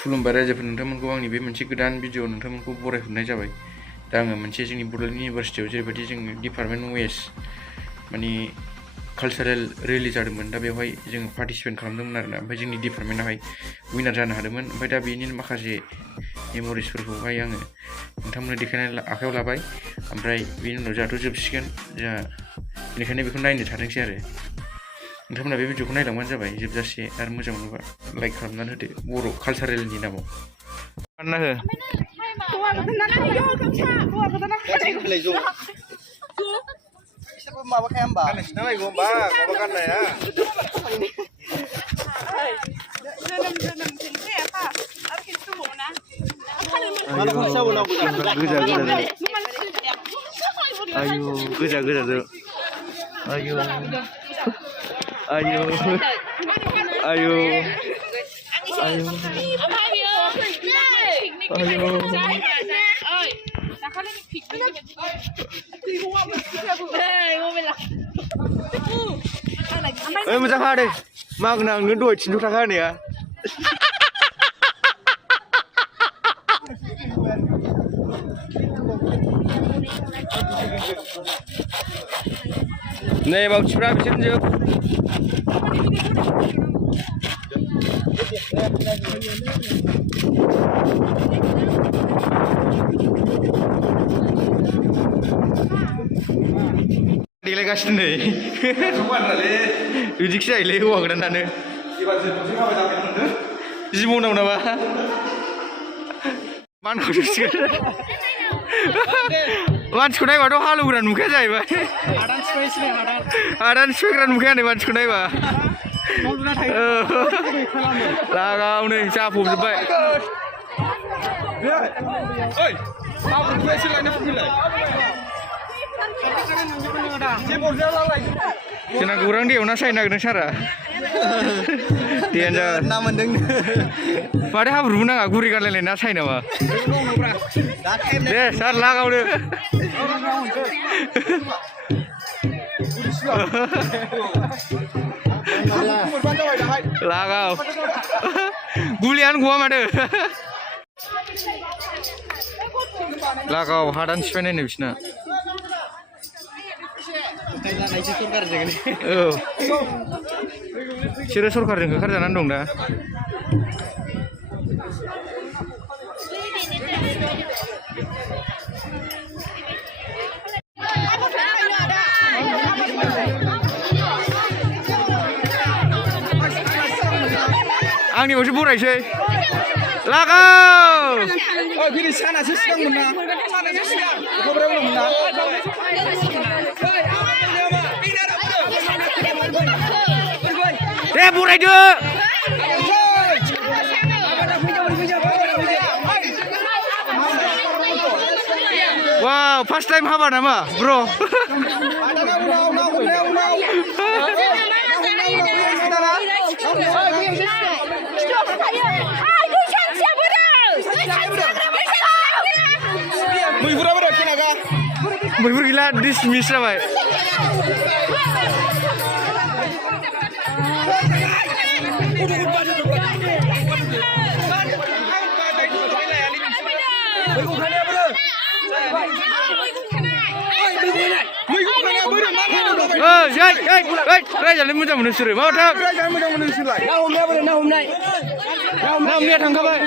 खुलुमबाय रायजोफोर नोंथांमोनखौ आंनि बे मोनसे गोदान भिडिअ नोंथांमोनखौ बरायहरनाय जाबाय दा आङो मोनसे जोंनि बड'लेण्ड इउनिभारसिटियाव जेरैबायदि जोङो डिपार्टमेन्ट वेस माने कालचारेल रेलि जादोंमोन दा बेवहाय जोङो पार्टिसिपेट खालामदोंमोन आरोना ओमफ्राय जोंनि डिपार्टमेन्टआहाय विनार जानो हादोंमोन ओमफ्राय दा बेनि माखासे मेम'रिसफोरखौहाय आङो नोंथांमोननो देखायनो आखायाव लाबाय ओमफ्राय बेनि उनाव जोंहाथ' जोबसिगोन जोंहा बेनिखायनो बेखौ नायनो थादोंसै आरो नोंथांमोना बे भिडिअखौ नायलांबानो जाबाय जोबजासे आरो मोजां मोनोबा लाइक खालामनानै होदो बर' कालचारेलनि नामाव मानना हो माबा खाया होमबा नोंसिना नायगौ होमबा माबा गाननाया आयु गोजा गोजा आयु आयु आयु आयु मोजां हादों मागोन आंनो दहाय 300 थाखा होनाया नै बावथिफ्रा बिसोरजों देलायगासिनो नै बिदिखि जायोलै हौवा गोदानानो जिबनाव नामा मानसिखौ नायबाथ' हालौग्रा नुखाया जाहैबाय हादान सिफायग्रा नुखाया नै मानसिखौ नायबा लागावनै जाफबजोब्बाय जोंना गौरां दैयाव ना सायनो नागिरदों सारा देन्जार ना मोनदों माथो हाब्रुबो नाङा गुरि गानलायलाय ना साय नामा दे सार लागावदो लागाव गुलियानो गवा माथो लागाव हादान सिफायनाय नै बिसिना औ बिसोरो सरकारजों होखारजानानै दं दा आंनियावसो बरायसै लागाव बिनि सानासो सिगांमोन ना सानासो सिगां खबराव दंमोन ना दे बरायदो वाव फार्स्ट टाइम हाबा नामा ब्र मैहुर गैला डिसमिस जाबाय रायजानो मोजां मोनो बिसोरो माथो ना हमनाया थांखाबाय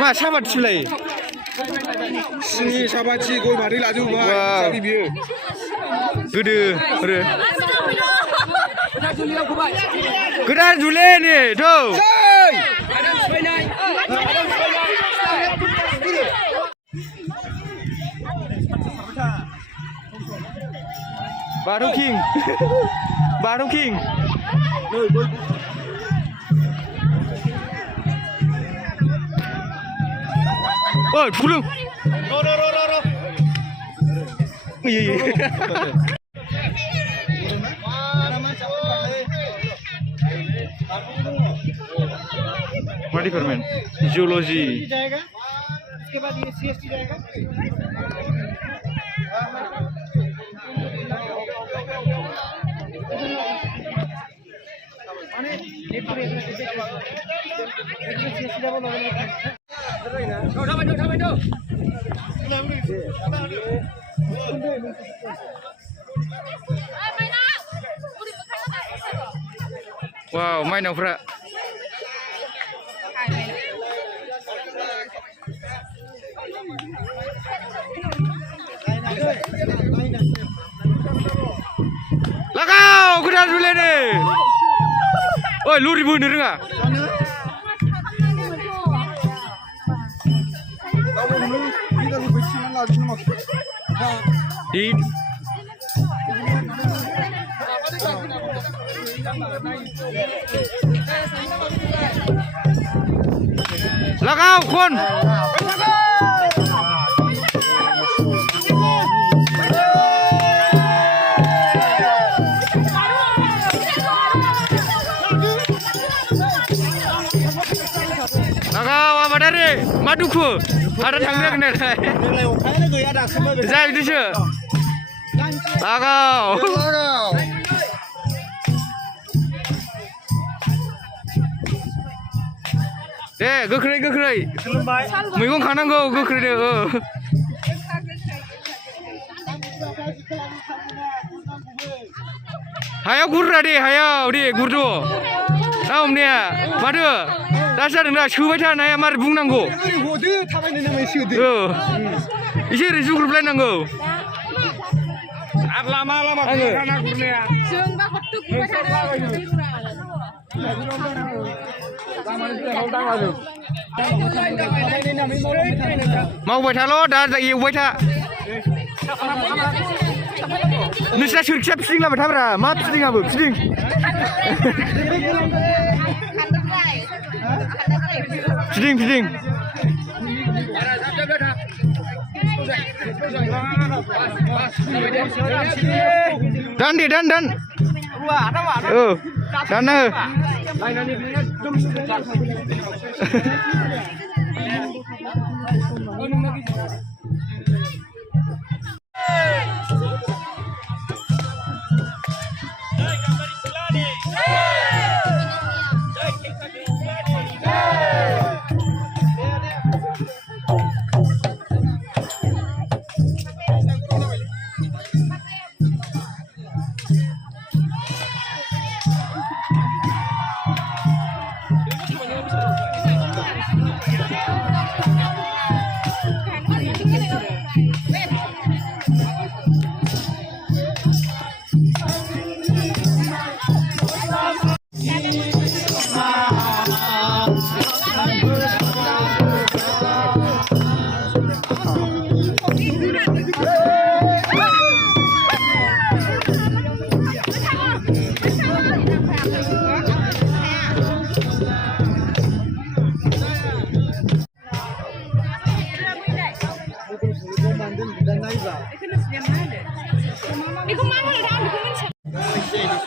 मा साबाथिलाय सिनि साबाथि गय फाथै लाजोबबाय बियो गोदो आरो गोदान जुले नै थौ बाथौ किं बाथौ किं ओइ फुलुं मा डिपार्टमेंट जियोलॉजी इसके बाद ये सीएसटी जाएगा Wow, माइनावफ्रा लागाव गोदान जुलायनो ओइ लरिबो होनो रोङा लागावคนलागाव आबादारि मा दुखु आदा थांनो नागिरनायलाय देग्लाय अखायानो गैया दासिमबो जाय बिदिसो लागाव दे गोख्रै गोख्रै मैगं खानांगौ गोख्रैनो हायाव गुररा दे हायाव दे गुरद' ना हमनाया माथो दा जादों दा सोबाय थानाया मारै बुंनांगौ एसे ओरै जुग्रुबलायनांगौ आरो लामा लामा गुरनाया जोंबा हट्टु गुरबाय मावबाय थाल' दा एवबाय था नोंसिना सोरखिया फिदिंलाबाय थाब्रा मा फिदिङाबो फिदिं फिदिं फिदिं दान दे दान दान दानना हो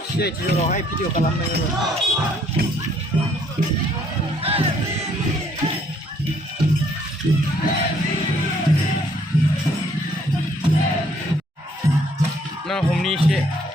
सिनायथिजोंहाय भिडिअ खालामनांगौ ना हमनि एसे